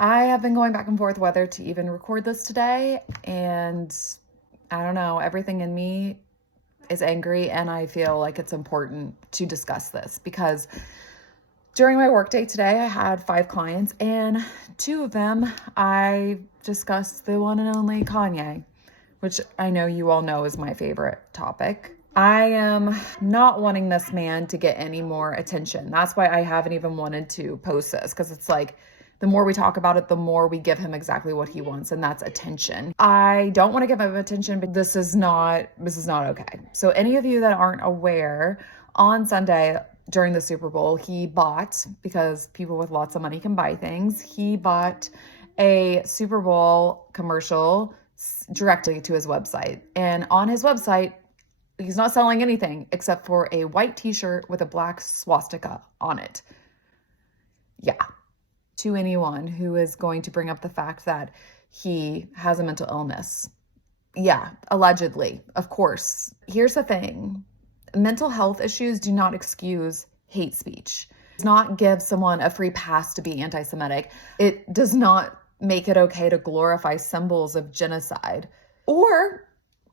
I have been going back and forth whether to even record this today, and I don't know, everything in me is angry, and I feel like it's important to discuss this because during my workday today, I had 5 clients, and 2 of them I discussed the one and only Kanye, which I know you all know is my favorite topic. I am not wanting this man to get any more attention. That's why I haven't even wanted to post this, because it's like the more we talk about it, the more we give him exactly what he wants, and that's attention. I don't want to give him attention, but this is not okay. So any of you that aren't aware, on Sunday during the Super Bowl, he bought, because people with lots of money can buy things, he bought a Super Bowl commercial directly to his website. And on his website, he's not selling anything except for a white t-shirt with a black swastika on it. Yeah. To anyone who is going to bring up the fact that he has a mental illness. Yeah, allegedly, of course. Here's the thing. Mental health issues do not excuse hate speech. It does not give someone a free pass to be anti-Semitic. It does not make it okay to glorify symbols of genocide or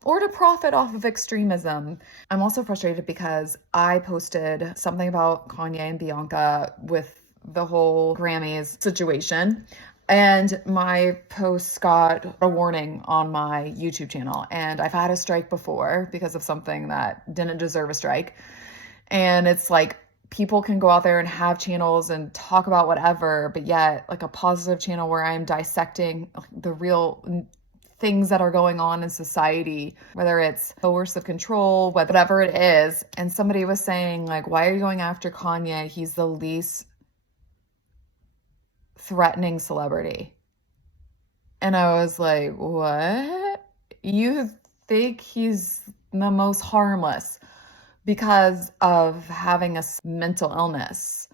to profit off of extremism. I'm also frustrated because I posted something about Kanye and Bianca with the whole Grammys situation, and my post got a warning on my YouTube channel, and I've had a strike before because of something that didn't deserve a strike. And it's like, people can go out there and have channels and talk about whatever, but yet like a positive channel where I'm dissecting the real things that are going on in society, whether it's coercive control, whatever it is. And somebody was saying like, why are you going after Kanye? He's the least threatening celebrity. And I was like, what? You think he's the most harmless because of having a mental illness?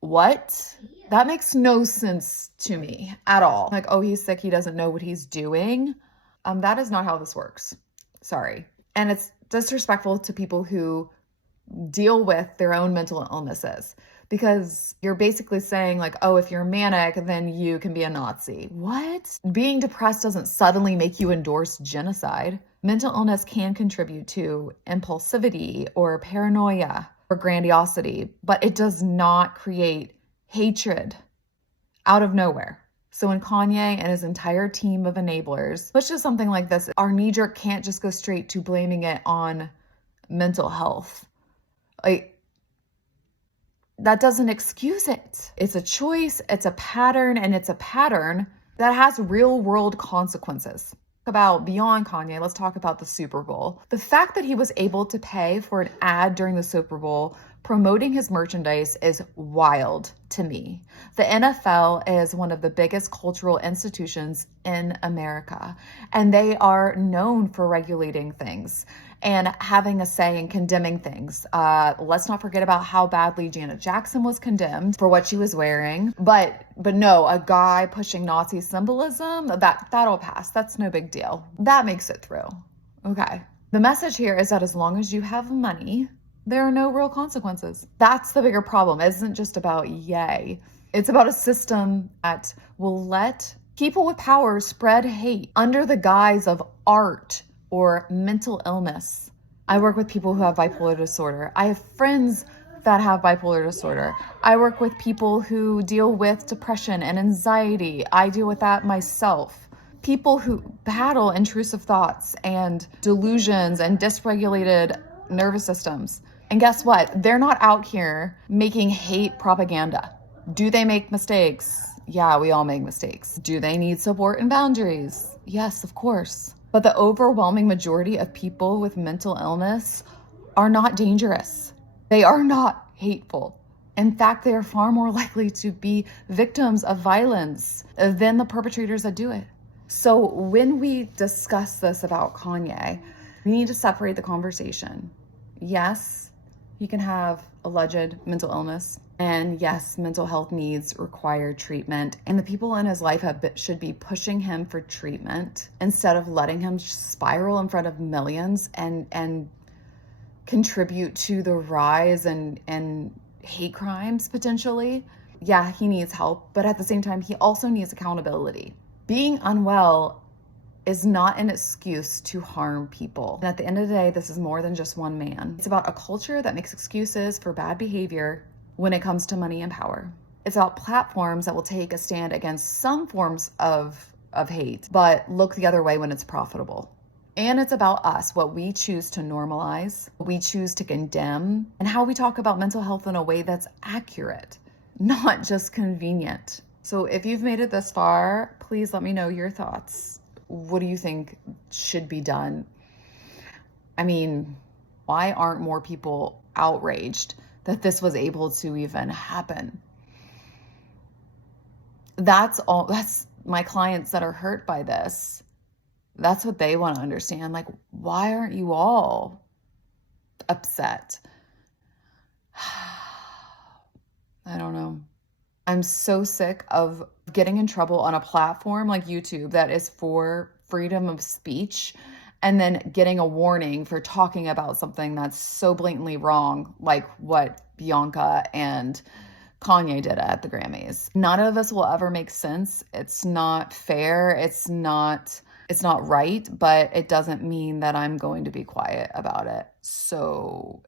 What? That makes no sense to me at all. Like, oh, he's sick, he doesn't know what he's doing. That is not how this works. Sorry. And it's disrespectful to people who deal with their own mental illnesses, because you're basically saying like, oh, if you're manic, then you can be a Nazi. What? Being depressed doesn't suddenly make you endorse genocide. Mental illness can contribute to impulsivity or paranoia or grandiosity, but it does not create hatred out of nowhere. So when Kanye and his entire team of enablers pushes something like this, our knee-jerk can't just go straight to blaming it on mental health. Like, that doesn't excuse it. It's a choice, it's a pattern, and it's a pattern that has real world consequences. About beyond Kanye, let's talk about the Super Bowl. The fact that he was able to pay for an ad during the Super Bowl promoting his merchandise is wild to me. The NFL is one of the biggest cultural institutions in America, and they are known for regulating things and having a say in condemning things. Let's not forget about how badly Janet Jackson was condemned for what she was wearing. But no, a guy pushing Nazi symbolism, that'll pass. That's no big deal. That makes it through. Okay. The message here is that as long as you have money, there are no real consequences. That's the bigger problem. It isn't just about yay. It's about a system that will let people with power spread hate under the guise of art or mental illness. I work with people who have bipolar disorder. I have friends that have bipolar disorder. I work with people who deal with depression and anxiety. I deal with that myself. People who battle intrusive thoughts and delusions and dysregulated nervous systems. And guess what? They're not out here making hate propaganda. Do they make mistakes? Yeah, we all make mistakes. Do they need support and boundaries? Yes, of course. But the overwhelming majority of people with mental illness are not dangerous. They are not hateful. In fact, they are far more likely to be victims of violence than the perpetrators that do it. So when we discuss this about Kanye, we need to separate the conversation. Yes, he can have alleged mental illness. And yes, mental health needs require treatment. And the people in his life should be pushing him for treatment instead of letting him spiral in front of millions and contribute to the rise and hate crimes potentially. Yeah, he needs help, but at the same time, he also needs accountability. Being unwell is not an excuse to harm people. And at the end of the day, this is more than just one man. It's about a culture that makes excuses for bad behavior when it comes to money and power. It's about platforms that will take a stand against some forms of hate, but look the other way when it's profitable. And it's about us, what we choose to normalize, what we choose to condemn, and how we talk about mental health in a way that's accurate, not just convenient. So if you've made it this far, please let me know your thoughts. What do you think should be done? I mean, why aren't more people outraged that this was able to even happen? That's my clients that are hurt by this. That's what they want to understand. Like, why aren't you all upset? I don't know. I'm so sick of getting in trouble on a platform like YouTube that is for freedom of speech and then getting a warning for talking about something that's so blatantly wrong, like what Bianca and Kanye did at the Grammys. None of this will ever make sense. It's not fair. It's not right, but it doesn't mean that I'm going to be quiet about it. So